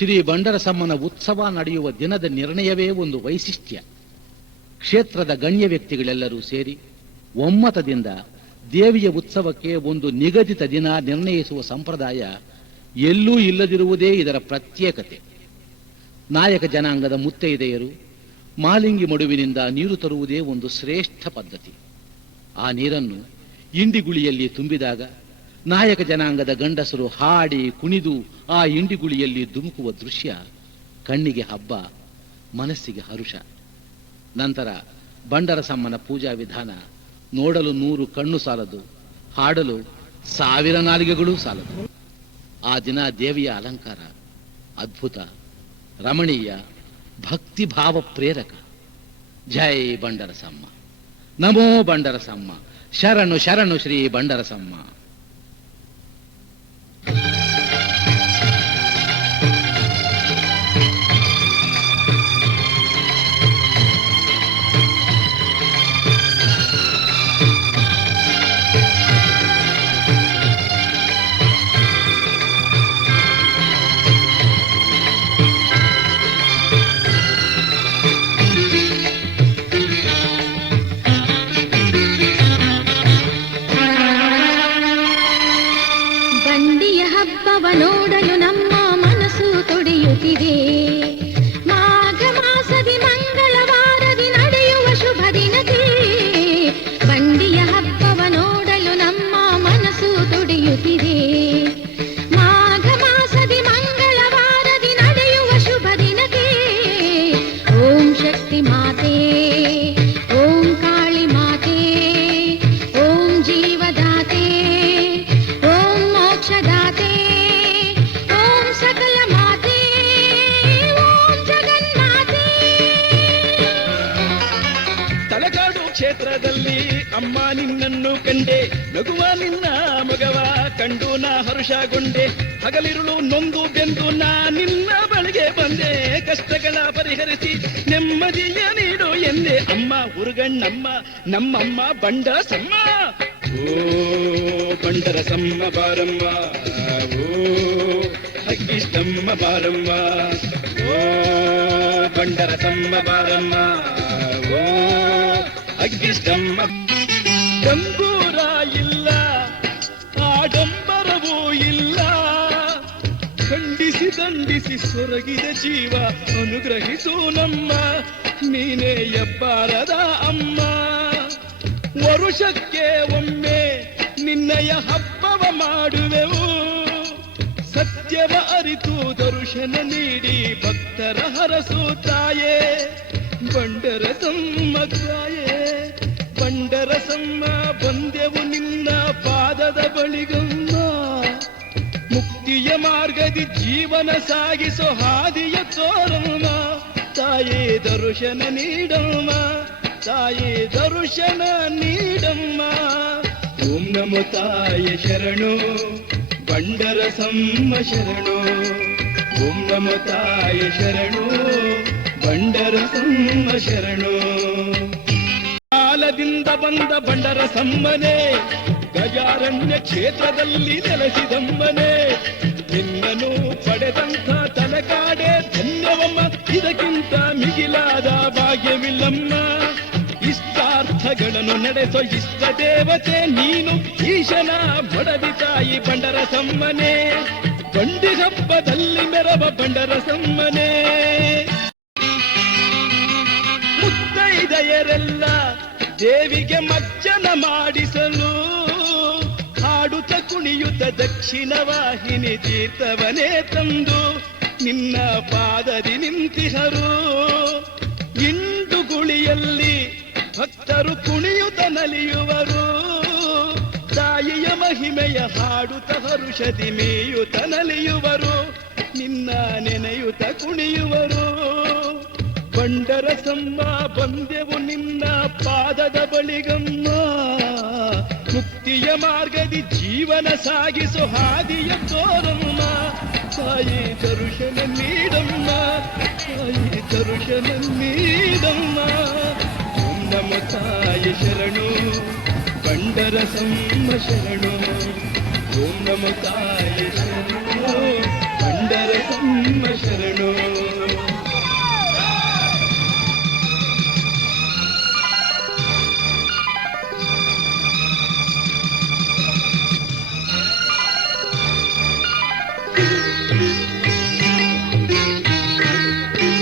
ಶ್ರೀ ಬಂಡರಸಮ್ಮನ ಉತ್ಸವ ನಡೆಯುವ ದಿನದ ನಿರ್ಣಯವೇ ಒಂದು ವೈಶಿಷ್ಟ್ಯ. ಕ್ಷೇತ್ರದ ಗಣ್ಯ ವ್ಯಕ್ತಿಗಳೆಲ್ಲರೂ ಸೇರಿ ಒಮ್ಮತದಿಂದ ದೇವಿಯ ಉತ್ಸವಕ್ಕೆ ಒಂದು ನಿಗದಿತ ದಿನ ನಿರ್ಣಯಿಸುವ ಸಂಪ್ರದಾಯ ಎಲ್ಲೂ ಇಲ್ಲದಿರುವುದೇ ಇದರ ಪ್ರತ್ಯೇಕತೆ. ನಾಯಕ ಜನಾಂಗದ ಮುತ್ತೈದೆಯರು ಮಾಲಿಂಗಿ ಮಡುವಿನಿಂದ ನೀರು ತರುವುದೇ ಒಂದು ಶ್ರೇಷ್ಠ ಪದ್ಧತಿ. ಆ ನೀರನ್ನು ಇಂಡಿಗುಳಿಯಲ್ಲಿ ತುಂಬಿದಾಗ ನಾಯಕ ಜನಾಂಗದ ಗಂಡಸರು ಹಾಡಿ ಕುಣಿದು ಆ ಇಂಡಿಗುಳಿಯಲ್ಲಿ ಧುಮುಕುವ ದೃಶ್ಯ ಕಣ್ಣಿಗೆ ಹಬ್ಬ, ಮನಸ್ಸಿಗೆ ಹರುಷ. ನಂತರ ಬಂಡರಸಮ್ಮನ ಪೂಜಾ ವಿಧಾನ ನೋಡಲು 100 ಕಣ್ಣು ಸಾಲದು, ಹಾಡಲು 1000 ನಾಲಿಗೆಗಳೂ ಸಾಲದು. ಆ ದಿನ ದೇವಿಯ ಅಲಂಕಾರ ಅದ್ಭುತ, ರಮಣೀಯ, ಭಕ್ತಿ ಭಾವ ಪ್ರೇರಕ. ಜೈ ಬಂಡರಸಮ್ಮ, ನಮೋ ಬಂಡರಸಮ್ಮ, ಶರಣು ಶರಣು ಶ್ರೀ ಬಂಡರಸಮ್ಮ. ನೋಡಲು ನಮ್ಮ ಮನಸ್ಸು ತುಡಿಯುತ್ತಿದೆ. ಮಾಘ ಮಾಸದಿ ಮಂಗಳವಾರದಿ ನಡೆಯುವ ಶುಭ ದಿನಕ್ಕೆ ಬಂಡಿಯ ಹಬ್ಬವ ನೋಡಲು ನಮ್ಮ ಮನಸ್ಸು ತುಡಿಯುತ್ತಿದೆ. ಮಾಘ ಮಾಸದಿ ಮಂಗಳವಾರದಿ ನಡೆಯುವ ಶುಭ ದಿನಕ್ಕೆ ಓಂ ಶಕ್ತಿ ಮಾತೆ, ಓಂ ಕಾಳಿ ಮಾತೆ, ಓಂ ಜೀವದಾತೆ, ಓಂ ಮೋಕ್ಷದಾತೆ, ಕ್ಷೇತ್ರದಲ್ಲಿ ಅಮ್ಮ ನಿನ್ನನ್ನು ಕಂಡೆ, ನಗುವ ನಿನ್ನ ಮಗವ ಕಂಡು ನಾ ಹರುಷಗೊಂಡೆ. ಹಗಲಿರುಳು ನೊಂದು ಬೆಂದು ನಾ ನಿನ್ನ ಬಳಿಗೆ ಬಂದೆ, ಕಷ್ಟಗಳ ಪರಿಹರಿಸಿ ನೆಮ್ಮದಿಯ ನೀಡು ಎಂದೆ. ಅಮ್ಮ ಉರುಗಣ್ಣಮ್ಮ ನಮ್ಮಮ್ಮ ಬಂಡರಸಮ್ಮ. ಓ ಬಂಡರಸಮ್ಮ ಬಾರಮ್ಮ, ಓ ಅಗ್ಗಿಷ್ಟಮ್ಮ ಬಾರಮ್ಮ, ಓ ಬಂಡರಸಮ್ಮ ಬಾರಮ್ಮ, ಓ ಅಗ್ಗಿಷ್ಟಮ್ಮ. ಡಂಗೂರ ಇಲ್ಲ, ಆಡಂಬರವೂ ಇಲ್ಲ, ಖಂಡಿಸಿ ದಂಡಿಸಿ ಸೊರಗಿದ ಜೀವ ಅನುಗ್ರಹಿಸು ನಮ್ಮ, ನೀನೇ ಎಬ್ಬಾರದ ಅಮ್ಮ. ವರುಷಕ್ಕೆ ಒಮ್ಮೆ ನಿನ್ನಯ ಹಬ್ಬವ ಮಾಡುವೆವು, ಸತ್ಯವ ಅರಿತು ದರ್ಶನ ನೀಡಿ ಭಕ್ತರ ಹರಸು ತಾಯೇ ಬಂಡರಸಮ್ಮ ತಾಯೇ. ಬಂಡರಸಮ್ಮ ಬಂದೆವು ನಿನ್ನ ಪಾದದ ಬಳಿಗಮ್ಮ, ಮುಕ್ತಿಯ ಮಾರ್ಗದಿ ಜೀವನ ಸಾಗಿಸೋ ಹಾದಿಯ ತೋರಮ್ಮ. ತಾಯೇ ದರ್ಶನ ನೀಡಮ್ಮ, ತಾಯೇ ದರ್ಶನ ನೀಡಮ್ಮ. ಓಂ ನಮೋ ತಾಯ ಶರಣು ಬಂಡರಸಮ್ಮ ಶರಣು, ಓಂ ನಮೋ ತಾಯ ಶರಣು ಬಂಡರಸಮ್ಮ ಶರಣು. ಕಾಲದಿಂದ ಬಂದ ಬಂಡರಸಮ್ಮನೇ, ಗಜಾರಣ್ಯ ಕ್ಷೇತ್ರದಲ್ಲಿ ನೆಲೆಸಿದಮ್ಮನೇ, ನಿನ್ನನು ಪಡೆದಂಥ ತಲಕಾಡೆ ಧನ್ಯವಮ್ಮ, ಇದಕ್ಕಿಂತ ಮಿಗಿಲಾದ ಭಾಗ್ಯವಿಲ್ಲಮ್ಮ. ಇಷ್ಟಾರ್ಥಗಳನ್ನು ನಡೆಸೋ ಇಷ್ಟ ದೇವತೆ ನೀನು, ಈಶನ ಬಡದಿ ತಾಯಿ ಬಂಡರಸಮ್ಮನೇ, ಬಂಡಿ ಹಬ್ಬದಲ್ಲಿ ಮೆರವ ಬಂಡರಸಮ್ಮನೇ. ಮುತ್ತೈದೆಯರೆಲ್ಲ ದೇವಿಗೆ ಮಜ್ಜನ ಮಾಡಿಸಲು ಹಾಡುತ್ತ ಕುಣಿಯುತ್ತ ದಕ್ಷಿಣ ವಾಹಿನಿ ತೀರ್ಥವನೇ ತಂದು ನಿನ್ನ ಪಾದದಿ ನಿಂತಿಹರು. ಇಂಡುಗುಳಿಯಲ್ಲಿ ಭಕ್ತರು ಕುಣಿಯುತ್ತ ನಲಿಯುವರು, ತಾಯಿಯ ಮಹಿಮೆಯ ಹಾಡುತ್ತ ಹರುಷದಿ ಮೇಯುತ್ತ ನಲಿಯುವರು, ನಿನ್ನ ನೆನೆಯುತ್ತ ಕುಣಿಯುವರು. ಬಂಡರಸಮ್ಮ ಬಂದೆವು ನಿನ್ನ ಪಾದದ ಬಳಿಗಮ್ಮ, ಮುಕ್ತಿಯ ಮಾರ್ಗದಿ ಜೀವನ ಸಾಗಿಸು ಹಾದಿಯ ತೋರಮ್ಮ. ತಾಯಿ ದರ್ಶನ ನೀಡಮ್ಮ, ತಾಯಿ ದರ್ಶನ ನೀಡಮ್ಮ. ಓಂ ನಮೋ ತಾಯ ಶರಣು ಬಂಡರಸಮ್ಮ ಶರಣು, ಓಂ ನಮೋ ತಾಯ ಶರಣು.